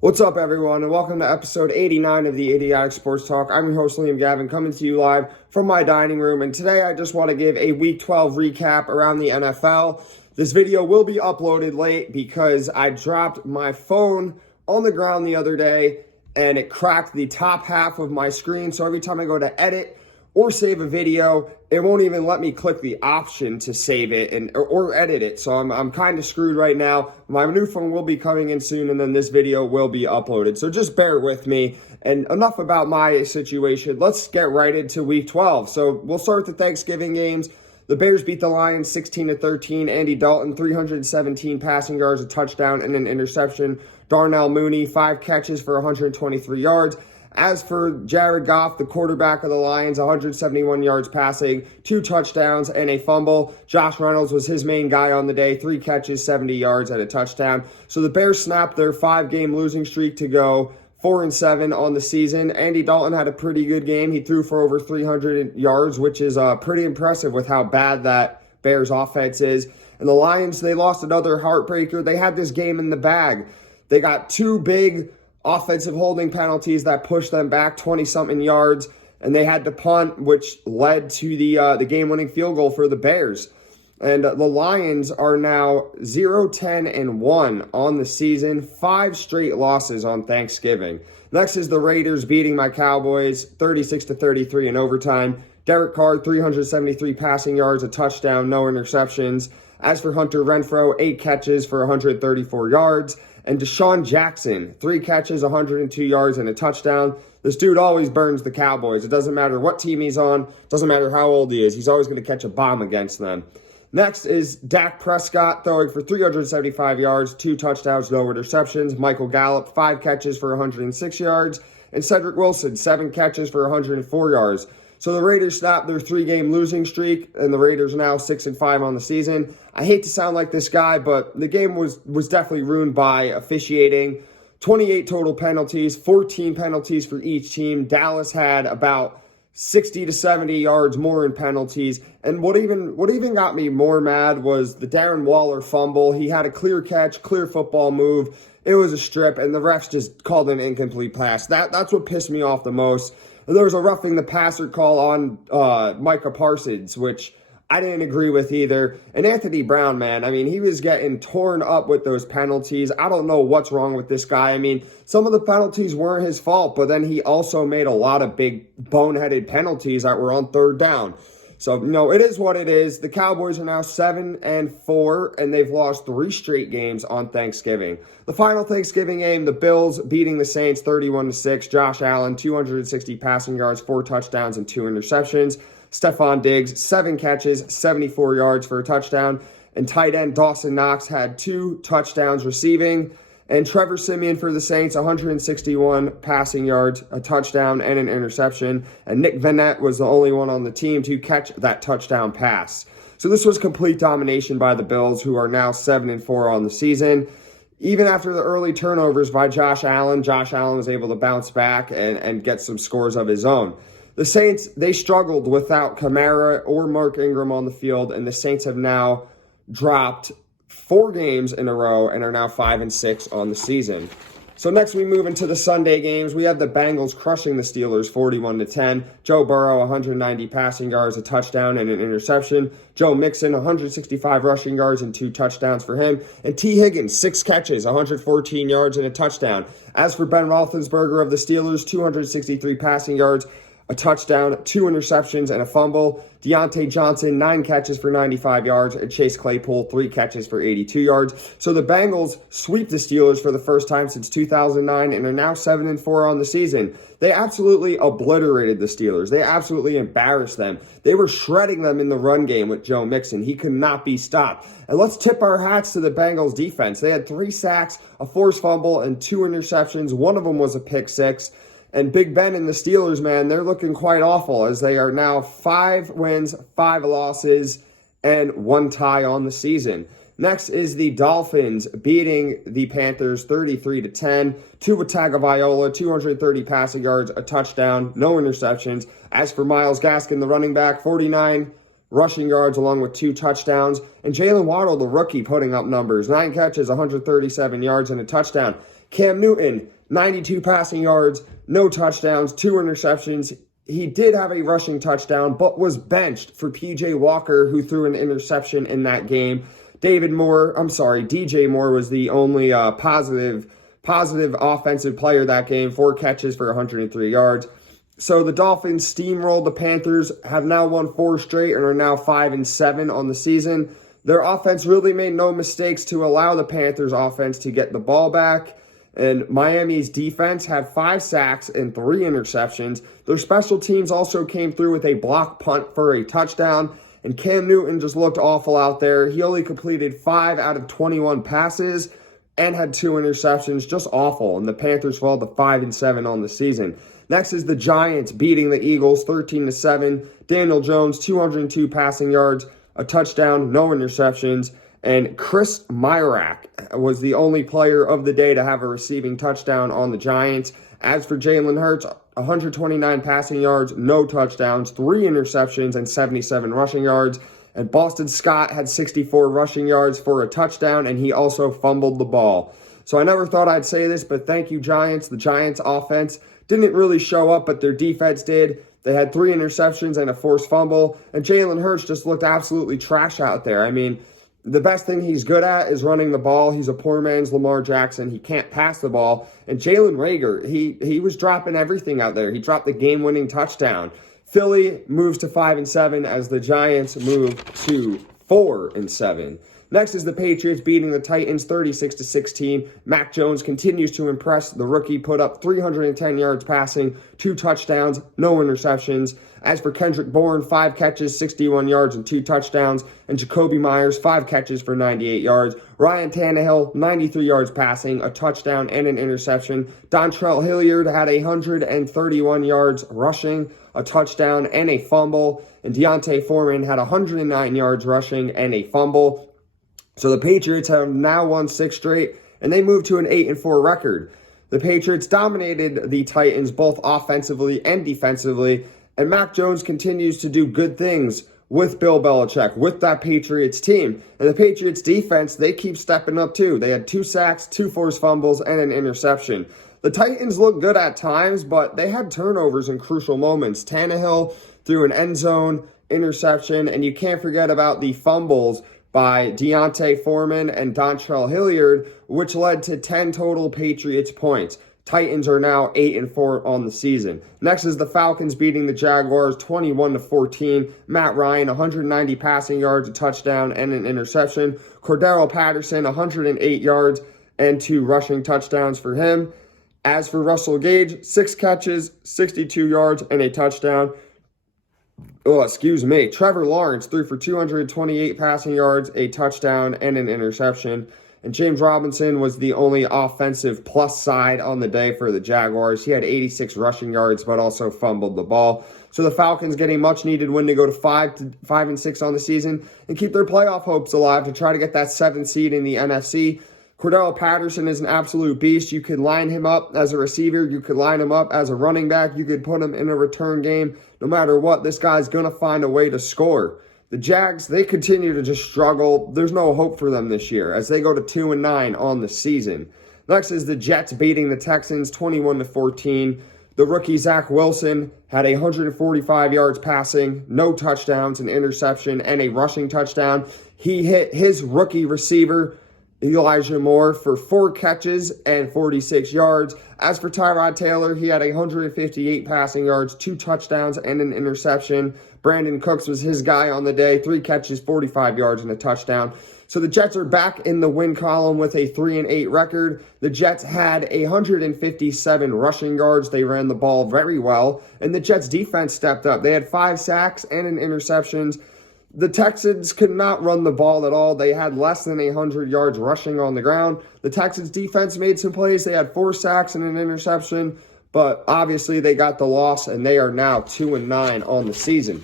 What's up, everyone, and welcome to episode 89 of the Idiotic Sports Talk. I'm your host, Liam Gavin, coming to you live from my dining room, and today I just want to give a Week 12 recap around the NFL. This video will be uploaded late because I dropped my phone on the ground the other day, and it cracked the top half of my screen, so every time I go to edit or save a video, it won't even let me click the option to save it or edit it. So I'm kind of screwed right now. My new phone will be coming in soon, and then this video will be uploaded. So just bear with me. And enough about my situation. Let's get right into Week 12. So we'll start with the Thanksgiving games. The Bears beat the Lions 16-13. Andy Dalton, 317 passing yards, a touchdown, and an interception. Darnell Mooney, 5 catches for 123 yards. As for Jared Goff, the quarterback of the Lions, 171 yards passing, 2 touchdowns, and a fumble. Josh Reynolds was his main guy on the day, 3 catches, 70 yards, and a touchdown. So the Bears snapped their 5-game losing streak to go 4-7 on the season. Andy Dalton had a pretty good game. He threw for over 300 yards, which is pretty impressive with how bad that Bears offense is. And the Lions, they lost another heartbreaker. They had this game in the bag. They got 2 big offensive holding penalties that pushed them back 20-something yards, and they had to punt, which led to the game-winning field goal for the Bears. And the Lions are now 0-10-1 on the season, 5 straight losses on Thanksgiving. Next is the Raiders beating my Cowboys 36-33 in overtime. Derek Carr, 373 passing yards, a touchdown, no interceptions. As for Hunter Renfrow, 8 catches for 134 yards. And Deshaun Jackson, 3 catches, 102 yards, and a touchdown. This dude always burns the Cowboys. It doesn't matter what team he's on. Doesn't matter how old he is. He's always going to catch a bomb against them. Next is Dak Prescott throwing for 375 yards, 2 touchdowns, no interceptions. Michael Gallup, 5 catches for 106 yards. And Cedric Wilson, 7 catches for 104 yards. So the Raiders snapped their 3-game losing streak, and the Raiders are now 6-5 on the season. I hate to sound like this guy, but the game was definitely ruined by officiating. 28 total penalties, 14 penalties for each team. Dallas had about 60 to 70 yards more in penalties. And what even got me more mad was the Darren Waller fumble. He had a clear catch, clear football move. It was a strip, and the refs just called an incomplete pass. That's what pissed me off the most. There was a roughing the passer call on Micah Parsons, which I didn't agree with either. And Anthony Brown, man, I mean, he was getting torn up with those penalties. I don't know what's wrong with this guy. I mean, some of the penalties weren't his fault, but then he also made a lot of big boneheaded penalties that were on 3rd down. So, it is what it is. The Cowboys are now 7-4, and they've lost 3 straight games on Thanksgiving. The final Thanksgiving game, the Bills beating the Saints 31-6. Josh Allen, 260 passing yards, 4 touchdowns, and 2 interceptions. Stephon Diggs, 7 catches, 74 yards for a touchdown. And tight end Dawson Knox had 2 touchdowns receiving. And Trevor Siemian for the Saints, 161 passing yards, a touchdown, and an interception. And Nick Vannett was the only one on the team to catch that touchdown pass. So this was complete domination by the Bills, who are now 7-4 on the season. Even after the early turnovers by Josh Allen was able to bounce back and get some scores of his own. The Saints, they struggled without Kamara or Mark Ingram on the field, and the Saints have now dropped 4 games in a row and are now 5-6 on the season. So next we move into the Sunday games. We have the Bengals crushing the Steelers 41-10. Joe Burrow, 190 passing yards, a touchdown, and an interception. Joe Mixon, 165 rushing yards and 2 touchdowns for him. And T. Higgins, 6 catches, 114 yards, and a touchdown. As for Ben Roethlisberger of the Steelers, 263 passing yards, a touchdown, 2 interceptions, and a fumble. Deontay Johnson, 9 catches for 95 yards, and Chase Claypool, 3 catches for 82 yards. So the Bengals sweep the Steelers for the first time since 2009 and are now 7-4 on the season. They absolutely obliterated the Steelers. They absolutely embarrassed them. They were shredding them in the run game with Joe Mixon. He could not be stopped. And let's tip our hats to the Bengals defense. They had 3 sacks, a forced fumble, and 2 interceptions. One of them was a pick six. And Big Ben and the Steelers, man, they're looking quite awful as they are now 5 wins, 5 losses, and 1 tie on the season. Next is the Dolphins beating the Panthers 33-10. Tua Tagovailoa, 230 passing yards, a touchdown, no interceptions. As for Myles Gaskin, the running back, 49 rushing yards along with 2 touchdowns. And Jalen Waddle, the rookie, putting up numbers. 9 catches, 137 yards, and a touchdown. Cam Newton, 92 passing yards, no touchdowns, 2 interceptions. He did have a rushing touchdown, but was benched for P.J. Walker, who threw an interception in that game. DJ Moore was the only positive offensive player that game, 4 catches for 103 yards. So the Dolphins steamrolled the Panthers, have now won 4 straight and are now 5-7 on the season. Their offense really made no mistakes to allow the Panthers offense to get the ball back. And Miami's defense had 5 sacks and 3 interceptions. Their special teams also came through with a block punt for a touchdown. And Cam Newton just looked awful out there. He only completed 5 out of 21 passes and had 2 interceptions. Just awful. And the Panthers fall to 5-7 on the season. Next is the Giants beating the Eagles 13-7. Daniel Jones, 202 passing yards, a touchdown, no interceptions. And Chris Myrak was the only player of the day to have a receiving touchdown on the Giants. As for Jalen Hurts, 129 passing yards, no touchdowns, 3 interceptions, and 77 rushing yards. And Boston Scott had 64 rushing yards for a touchdown, and he also fumbled the ball. So I never thought I'd say this, but thank you, Giants. The Giants' offense didn't really show up, but their defense did. They had 3 interceptions and a forced fumble, and Jalen Hurts just looked absolutely trash out there. I mean, the best thing he's good at is running the ball. He's a poor man's Lamar Jackson. He can't pass the ball. And Jalen Reagor, he was dropping everything out there. He dropped the game-winning touchdown. Philly moves to 5-7 as the Giants move to 4-7. Next is the Patriots beating the Titans 36-16. Mac Jones continues to impress. The rookie put up 310 yards passing, 2 touchdowns, no interceptions. As for Kendrick Bourne, 5 catches, 61 yards, and 2 touchdowns. And Jacoby Myers, 5 catches for 98 yards. Ryan Tannehill, 93 yards passing, a touchdown, and an interception. Dontrell Hilliard had 131 yards rushing, a touchdown, and a fumble. And Deontay Foreman had 109 yards rushing and a fumble. So the Patriots have now won 6 straight, and they moved to an 8-4 record. The Patriots dominated the Titans both offensively and defensively, and Mac Jones continues to do good things with Bill Belichick, with that Patriots team. And the Patriots defense, they keep stepping up too. They had 2 sacks, 2 forced fumbles, and an interception. The Titans look good at times, but they had turnovers in crucial moments. Tannehill threw an end zone interception, and you can't forget about the fumbles by Deontay Foreman and Dontrell Hilliard, which led to 10 total Patriots points. Titans are now 8-4 on the season. Next is the Falcons beating the Jaguars 21-14. Matt Ryan, 190 passing yards, a touchdown, and an interception. Cordero Patterson, 108 yards and 2 rushing touchdowns for him. As for Russell Gage, 6 catches, 62 yards, and a touchdown. Trevor Lawrence threw for 228 passing yards, a touchdown, and an interception. And James Robinson was the only offensive plus side on the day for the Jaguars. He had 86 rushing yards, but also fumbled the ball. So the Falcons get a much-needed win to go to 5-6 on the season and keep their playoff hopes alive to try to get that 7th seed in the NFC. Cordero Patterson is an absolute beast. You could line him up as a receiver. You could line him up as a running back. You could put him in a return game. No matter what, this guy's going to find a way to score. The Jags, they continue to just struggle. There's no hope for them this year as they go to 2-9 on the season. Next is the Jets beating the Texans 21-14. The rookie Zach Wilson had 145 yards passing, no touchdowns, an interception, and a rushing touchdown. He hit his rookie receiver, Elijah Moore, for 4 catches and 46 yards. As for Tyrod Taylor, he had 158 passing yards, 2 touchdowns, and an interception. Brandon Cooks was his guy on the day, 3 catches, 45 yards, and a touchdown. So the Jets are back in the win column with a 3-8 record. The Jets had 157 rushing yards. They ran the ball very well, and the Jets defense stepped up. They had 5 sacks and an interception. The Texans could not run the ball at all. They had less than 100 yards rushing on the ground. The Texans defense made some plays. They had 4 sacks and an interception, but obviously they got the loss, and they are now 2-9 on the season.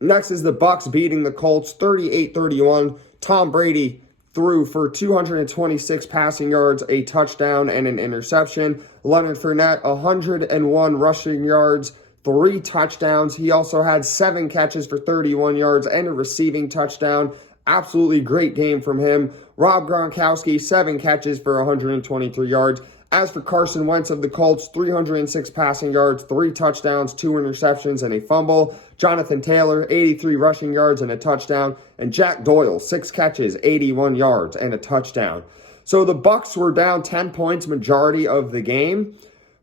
Next is the Bucs beating the Colts 38-31. Tom Brady threw for 226 passing yards, a touchdown, and an interception. Leonard Fournette, 101 rushing yards, 3 touchdowns. He also had 7 catches for 31 yards and a receiving touchdown. Absolutely great game from him. Rob Gronkowski, 7 catches for 123 yards. As for Carson Wentz of the Colts, 306 passing yards, 3 touchdowns, 2 interceptions, and a fumble. Jonathan Taylor, 83 rushing yards and a touchdown. And Jack Doyle, 6 catches, 81 yards, and a touchdown. So the Bucs were down 10 points majority of the game,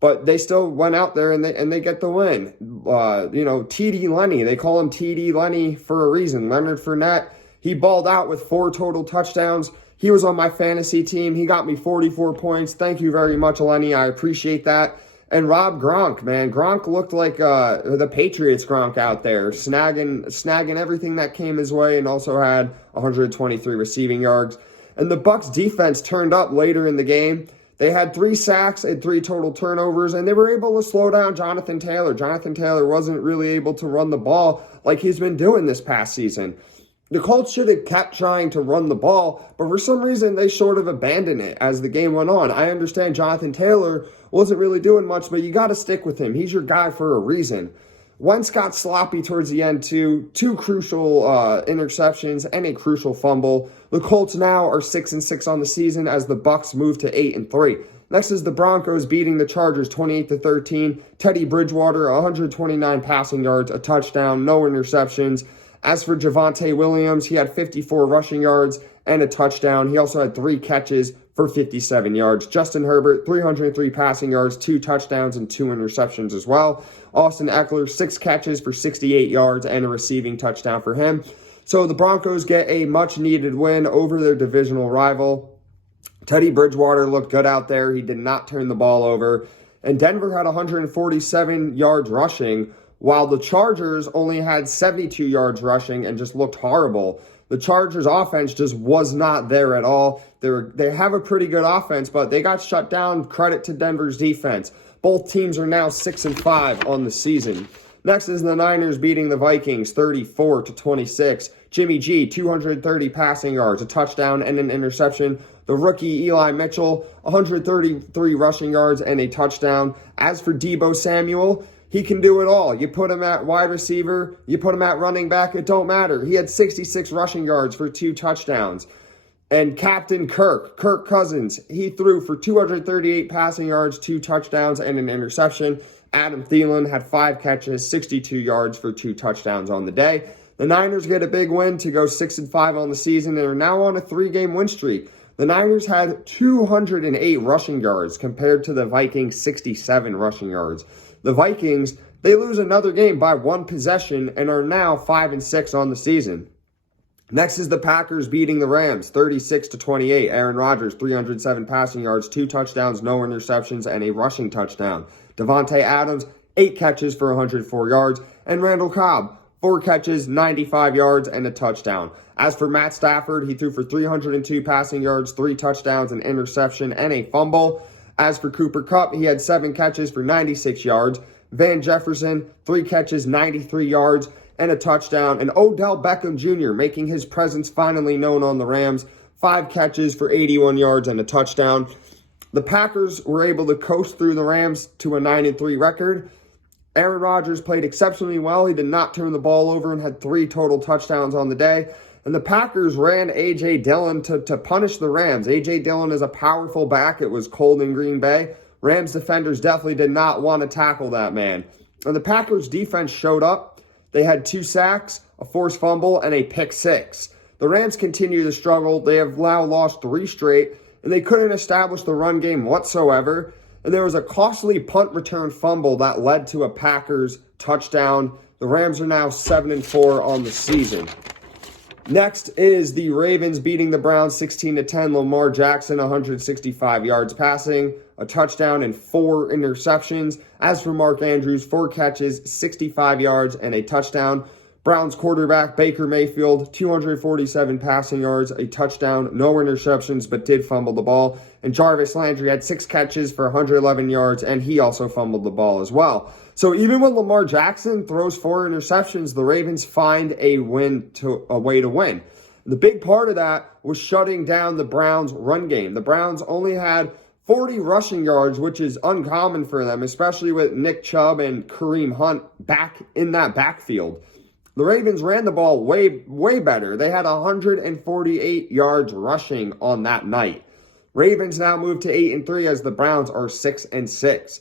but they still went out there and they get the win. TD Lenny, they call him TD Lenny for a reason. Leonard Fournette, he balled out with 4 total touchdowns. He was on my fantasy team. He got me 44 points. Thank you very much, Lenny. I appreciate that. And Rob Gronk, man. Gronk looked like the Patriots Gronk out there, snagging everything that came his way, and also had 123 receiving yards. And the Bucs defense turned up later in the game. They had 3 sacks and 3 total turnovers, and they were able to slow down Jonathan Taylor. Jonathan Taylor wasn't really able to run the ball like he's been doing this past season. The Colts should have kept trying to run the ball, but for some reason they sort of abandoned it as the game went on. I understand Jonathan Taylor wasn't really doing much, but you got to stick with him. He's your guy for a reason. Wentz got sloppy towards the end too. 2 crucial interceptions and a crucial fumble. The Colts now are 6-6 on the season as the Bucs move to 8-3. Next is the Broncos beating the Chargers 28-13. Teddy Bridgewater, 129 passing yards, a touchdown, no interceptions. As for Javonte Williams, he had 54 rushing yards and a touchdown. He also had 3 catches for 57 yards. Justin Herbert, 303 passing yards, 2 touchdowns, and 2 interceptions as well. Austin Eckler, 6 catches for 68 yards and a receiving touchdown for him. So the Broncos get a much-needed win over their divisional rival. Teddy Bridgewater looked good out there. He did not turn the ball over. And Denver had 147 yards rushing, while the Chargers only had 72 yards rushing and just looked horrible. The Chargers offense just was not there at all. They have a pretty good offense, but they got shut down. Credit to Denver's defense. Both teams are now 6-5 on the season. Next is the Niners beating the Vikings 34-26. Jimmy G, 230 passing yards, a touchdown and an interception. The rookie Eli Mitchell, 133 rushing yards and a touchdown. As for Deebo Samuel, he can do it all. You put him at wide receiver, you put him at running back, it don't matter. He had 66 rushing yards for 2 touchdowns. And Captain Kirk Cousins, he threw for 238 passing yards, 2 touchdowns, and an interception. Adam Thielen had 5 catches, 62 yards for 2 touchdowns on the day. The Niners get a big win to go 6-5 on the season and are now on a 3-game win streak. The Niners had 208 rushing yards compared to the Vikings' 67 rushing yards. The Vikings, they lose another game by 1 possession and are now 5-6 on the season. Next is the Packers beating the Rams 36-28. Aaron Rodgers, 307 passing yards, 2 touchdowns, no interceptions, and a rushing touchdown. Davante Adams, 8 catches for 104 yards. And Randall Cobb, 4 catches, 95 yards, and a touchdown. As for Matt Stafford, he threw for 302 passing yards, 3 touchdowns, an interception, and a fumble. As for Cooper Kupp, he had 7 catches for 96 yards. Van Jefferson, 3 catches, 93 yards, and a touchdown. And Odell Beckham Jr. making his presence finally known on the Rams, 5 catches for 81 yards and a touchdown. The Packers were able to coast through the Rams to a 9-3 record. Aaron Rodgers played exceptionally well. He did not turn the ball over and had 3 total touchdowns on the day. And the Packers ran A.J. Dillon to punish the Rams. A.J. Dillon is a powerful back. It was cold in Green Bay. Rams defenders definitely did not want to tackle that man. And the Packers defense showed up. They had 2 sacks, a forced fumble, and a pick 6. The Rams continue to struggle. They have now lost 3 straight, and they couldn't establish the run game whatsoever. And there was a costly punt return fumble that led to a Packers touchdown. The Rams are now 7-4 on the season. Next is the Ravens beating the Browns 16-10. Lamar Jackson, 165 yards passing, a touchdown, and 4 interceptions. As for Mark Andrews, 4 catches, 65 yards, and a touchdown. Browns quarterback Baker Mayfield, 247 passing yards, a touchdown, no interceptions, but did fumble the ball. And Jarvis Landry had 6 catches for 111 yards, and he also fumbled the ball as well. So even when Lamar Jackson throws 4 interceptions, the Ravens find a way to win. The big part of that was shutting down the Browns' run game. The Browns only had 40 rushing yards, which is uncommon for them, especially with Nick Chubb and Kareem Hunt back in that backfield. The Ravens ran the ball way better. They had 148 yards rushing on that night. Ravens now move to 8-3 as the Browns are 6-6.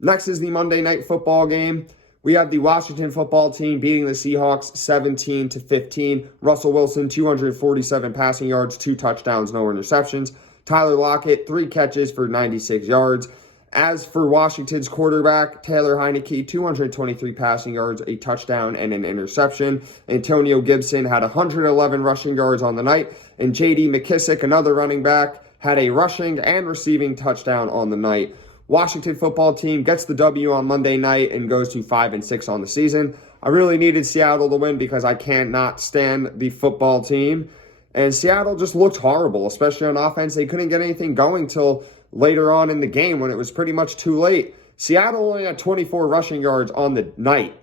Next is the Monday Night Football game. We have the Washington football team beating the Seahawks 17-15. Russell Wilson, 247 passing yards, 2 touchdowns, no interceptions. Tyler Lockett, 3 catches for 96 yards. As for Washington's quarterback, Taylor Heineke, 223 passing yards, a touchdown, and an interception. Antonio Gibson had 111 rushing yards on the night. And J.D. McKissick, another running back, had a rushing and receiving touchdown on the night. Washington football team gets the W on Monday night and goes to 5-6 on the season. I really needed Seattle to win because I cannot stand the football team. And Seattle just looked horrible, especially on offense. They couldn't get anything going till later on in the game when it was pretty much too late. Seattle only had 24 rushing yards on the night,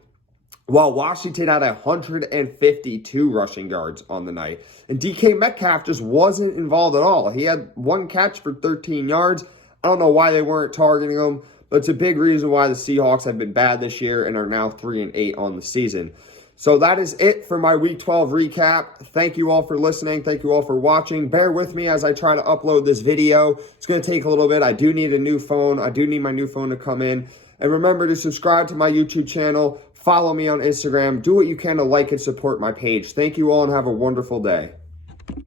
while Washington had 152 rushing yards on the night. And DK Metcalf just wasn't involved at all. He had 1 catch for 13 yards. I don't know why they weren't targeting him, but it's a big reason why the Seahawks have been bad this year and are now 3-8 on the season. So that is it for my Week 12 recap. Thank you all for listening. Thank you all for watching. Bear with me as I try to upload this video. It's going to take a little bit. I do need a new phone. I do need my new phone to come in. And remember to subscribe to my YouTube channel. Follow me on Instagram. Do what you can to like and support my page. Thank you all and have a wonderful day.